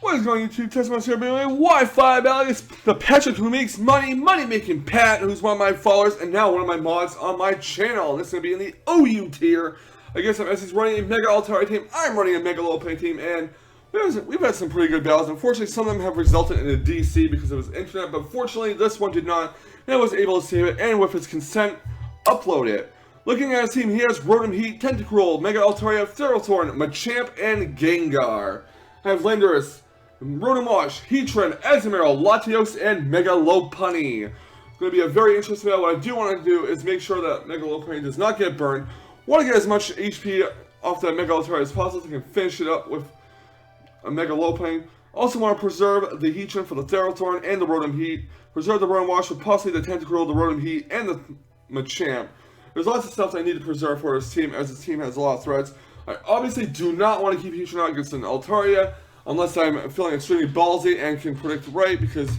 What is going on YouTube? Testimony here, Wi-Fi Battle. It's the Patrick who makes Moneymakinpat, who's one of my followers and now one of my mods on my channel. This is going to be in the OU tier. I guess he's running a Mega Altaria team. I'm running a Mega Low Pay team, and we've had some pretty good battles. Unfortunately, some of them have resulted in a DC because it was internet, but fortunately, this one did not. And I was able to save it, and with his consent, upload it. Looking at his team, he has Rotom Heat, Tentacruel, Mega Altaria, Ferrothorn, Machamp, and Gengar. I have Landorus, Rotom Wash, Heatran, Azumarill, Latios, and Mega Lopunny. It's going to be a very interesting battle. What I do want to do is make sure that Mega Lopunny does not get burned. Want to get as much HP off that Mega Altaria as possible so I can finish it up with a Mega Lopunny. Also want to preserve the Heatran for the Ferrothorn and the Rotom Heat. Preserve the Rotom Wash with possibly the Tentacruel, the Rotom Heat, and the Machamp. There's lots of stuff I need to preserve for his team, as his team has a lot of threats. I obviously do not want to keep Heatran out against an Altaria, unless I'm feeling extremely ballsy and can predict right, because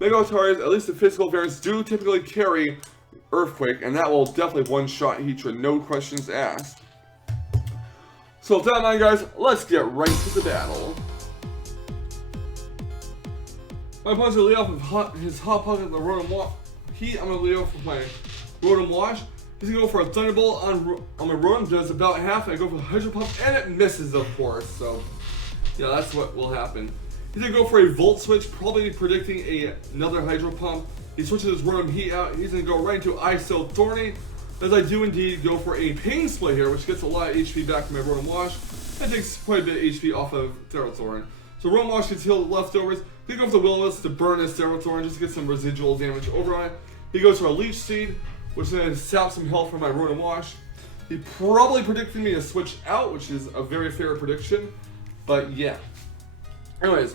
Mega Altarias, at least the physical variants, do typically carry Earthquake, and that will definitely one-shot Heatran, no questions asked. So with that in mind, guys, let's get right to the battle. My opponent's going to lead off with his Hot Pocket, the Rotom Heat. I'm going to lead off with my Rotom Wash. He's going to go for a Thunderbolt on my Rotom, does about half, and I go for the Hydro Pump, and it misses, of course, so yeah, that's what will happen. He's going to go for a Volt Switch, probably predicting another Hydro Pump. He switches his Rotom Heat out. He's going to go right into ISO Thorny, as I do indeed go for a Pain Split here, which gets a lot of HP back from my Rotom Wash. That takes quite a bit of HP off of Ferrothorn. So Rotom Wash gets healed leftovers. He goes for the Will-O-Wisp to burn his Ferrothorn, just to get some residual damage over on it. He goes for a Leech Seed, which is going to sap some health from my Rotom Wash. He probably predicted me to switch out, which is a very fair prediction. But yeah. Anyways,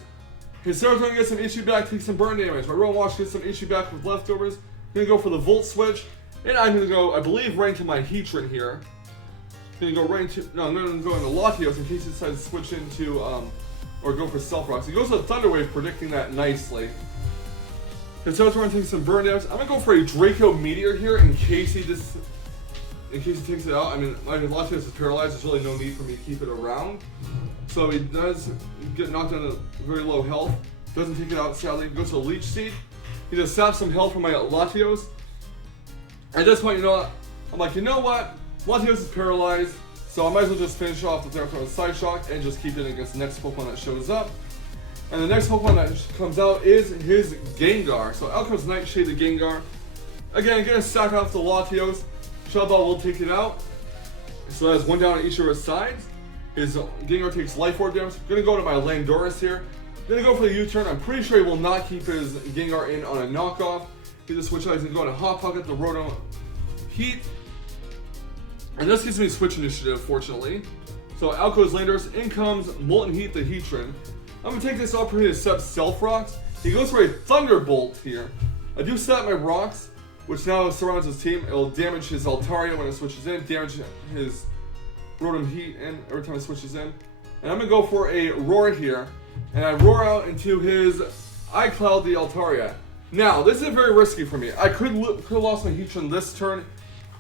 his Ferrothorn gets some HP back, takes some burn damage. My Rotom Wash gets some HP back with leftovers. I'm going to go for the Volt Switch. And I'm going to go, I believe, right into my Heatran here. I'm going to go right into, no, I'm going to go into Latios in case he decides to switch into, or go for Stealth Rocks. He goes to Thunder Wave, predicting that nicely. His Ferrothorn takes some burn damage. I'm going to go for a Draco Meteor here in case he takes it out. I mean, my Latios is paralyzed. There's really no need for me to keep it around. So he does get knocked down to very low health. Doesn't take it out, sadly. Goes to a Leech Seed. He just saps some health from my Latios. At this point, I'm like, you know what? Latios is paralyzed, so I might as well just finish off the Ferrothorn with Side Shock and just keep it against the next Pokemon that shows up. And the next Pokemon that comes out is his Gengar. So out comes Nightshade the Gengar. Again, gonna sack off the Latios. Shell Ball will take it out. So that's one down on each of his sides. His Gengar takes Life Orb damage. Gonna go to my Landorus here. Gonna go for the U-turn. I'm pretty sure he will not keep his Gengar in on a knockoff. He just switch out. He's gonna go to Hot Pocket, the Rotom Heat. And this gives me Switch Initiative, fortunately. So out goes Landorus. In comes Molten Heat, the Heatran. I'm gonna take this opportunity to set Stealth Rocks. He goes for a Thunderbolt here. I do set my rocks, which now surrounds his team. It'll damage his Altaria when it switches in, damage his Rotom Heat and every time it switches in. And I'm gonna go for a Roar here, and I roar out into his iCloud the Altaria. Now, this is very risky for me. I could have lost my Heatran this turn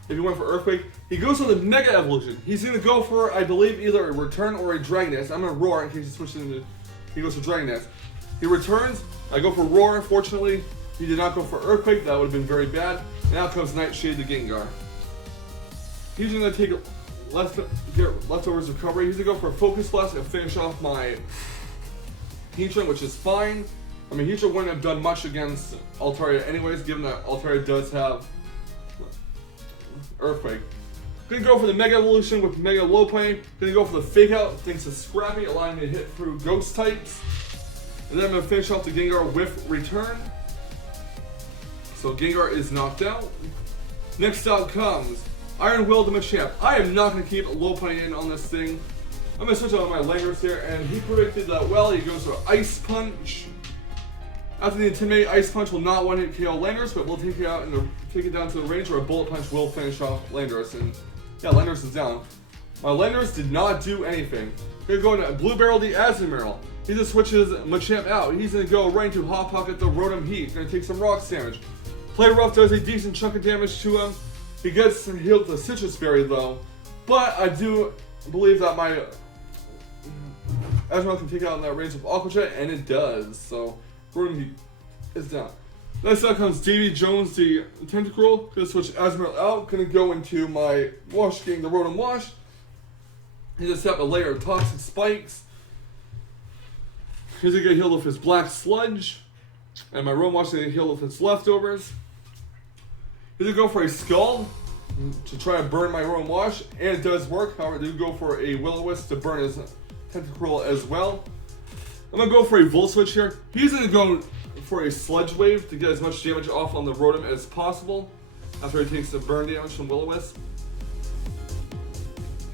if he went for Earthquake. He goes for the Mega Evolution. He's gonna go for, I believe, either a Return or a Dragoness. I'm gonna Roar in case he switches into. He goes for Dragoness. He returns. I go for Roar. Fortunately, he did not go for Earthquake. That would have been very bad. And out comes Nightshade the Gengar. He's gonna take leftovers recovery. He's gonna go for a Focus Blast and finish off my Heatran, which is fine. I mean, Heatran wouldn't have done much against Altaria anyways, given that Altaria does have Earthquake. Gonna go for the Mega Evolution with Mega Lopunny. Gonna go for the Fake Out thanks to Scrappy, allowing me to hit through Ghost types. And then I'm gonna finish off the Gengar with Return. So Gengar is knocked out. Next out comes Iron Will the Machamp. I am not gonna keep Lopunny in on this thing. I'm gonna switch out my Landorus here, and he predicted that well. He goes for Ice Punch. After the Intimidate, Ice Punch will not one-hit KO Landorus, but we'll take it out and take it down to the range where a Bullet Punch will finish off Landorus. And yeah, Landorus is down. My Landorus did not do anything. Gonna go into Blue Barrel the Azumarill. He just switches Machamp out. He's gonna go right into Hot Pocket the Rotom Heat. Gonna take some Rocks damage. Play Rough does a decent chunk of damage to him. He gets healed with the Citrus Berry though. But I do believe that my Azrael can take out in that range with Aqua Jet, and it does. So Rotom is down. Next up comes Davy Jones, the Tentacruel. Gonna switch Azrael out. Gonna go into my Wash game, the Rotom Wash. He's gonna set up a layer of toxic spikes. He's gonna get healed with his Black Sludge. And my Rotom Wash is gonna heal with its leftovers. He's gonna go for a Scald to try to burn my Rotom Wash, and it does work. However, I do go for a Will-O-Wisp to burn his Tentacruel as well. I'm gonna go for a Volt Switch here. He's gonna go for a Sludge Wave to get as much damage off on the Rotom as possible after he takes the burn damage from Will-O-Wisp.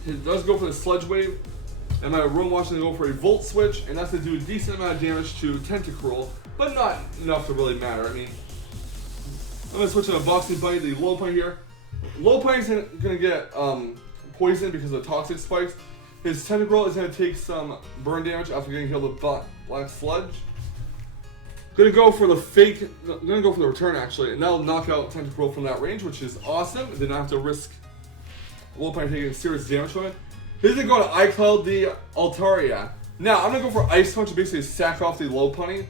He does go for the Sludge Wave, and my Rotom Wash is gonna go for a Volt Switch, and that's gonna do a decent amount of damage to Tentacruel, but not enough to really matter. I mean, I'm gonna switch to a Boxing Bite, the Lopunny here. Lopunny's gonna get poisoned because of the toxic spikes. His Tentacruel is gonna take some burn damage after getting healed with Black Sludge. Gonna go for the return actually, and that'll knock out Tentacruel from that range, which is awesome. Did not have to risk Lopunny taking serious damage from it. He's gonna go to iCloud the Altaria. Now I'm gonna go for Ice Punch to basically sack off the Lopunny,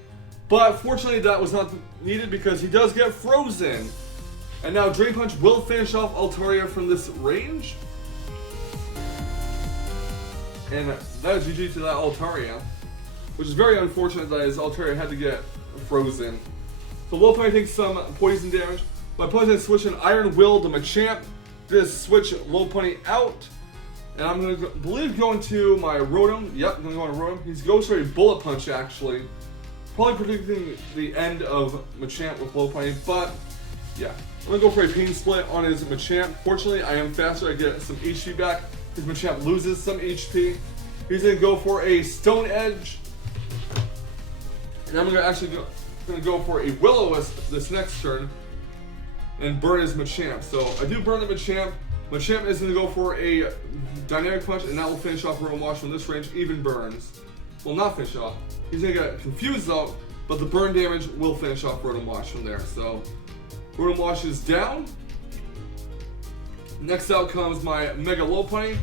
but fortunately that was not needed because he does get frozen. And now Drain Punch will finish off Altaria from this range. And that is GG to that Altaria, which is very unfortunate that his Altaria had to get frozen. So Lopunny takes some poison damage. My opponent is switching Iron Will to Machamp. Just switch Lopunny out. And I'm going to believe go into my Rotom. Yep, I'm going to go into Rotom. He goes for a Bullet Punch actually. Probably predicting the end of Machamp with Lopunny, but yeah. I'm going to go for a Pain Split on his Machamp. Fortunately, I am faster. I get some HP back. His Machamp loses some HP. He's going to go for a Stone Edge. And I'm going to go for a Will-O-Wisp this next turn and burn his Machamp. So I do burn the Machamp. Machamp is going to go for a Dynamic Punch, and that will finish off Rotom Wash from this range. Even burns. Will not finish off. He's going to get confused though, but the burn damage will finish off Rotom Wash from there. So Rotom Wash is down. Next out comes my Mega Lopunny.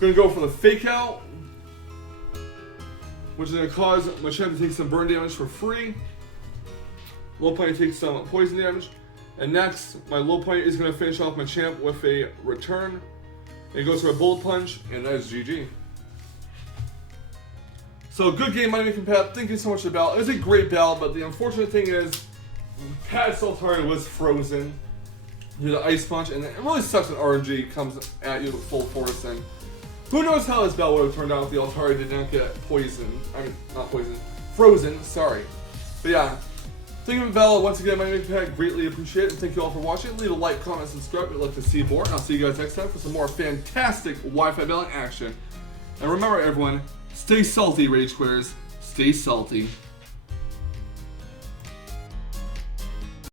Gonna go for the Fake Out, which is gonna cause Machamp to take some burn damage for free. Lopunny takes some poison damage. And next, my Lopunny is gonna finish off Machamp with a return. And he goes for a Bullet Punch, and that is GG. So good game, Moneymakinpat. Thank you so much for the battle. It was a great battle, but the unfortunate thing is Pat's Altaria was frozen due to Ice Punch, and it really sucks when RNG comes at you with full force. And who knows how this battle would have turned out if the Altaria did not get poisoned. I mean, not poisoned, frozen, sorry. But yeah, thank you for the battle. Once again, Moneymakinpat, greatly appreciate it. And thank you all for watching. Leave a like, comment, subscribe if you'd like to see more. And I'll see you guys next time for some more fantastic Wi-Fi battling action. And remember, everyone, stay salty, Rage Quitters. Stay salty.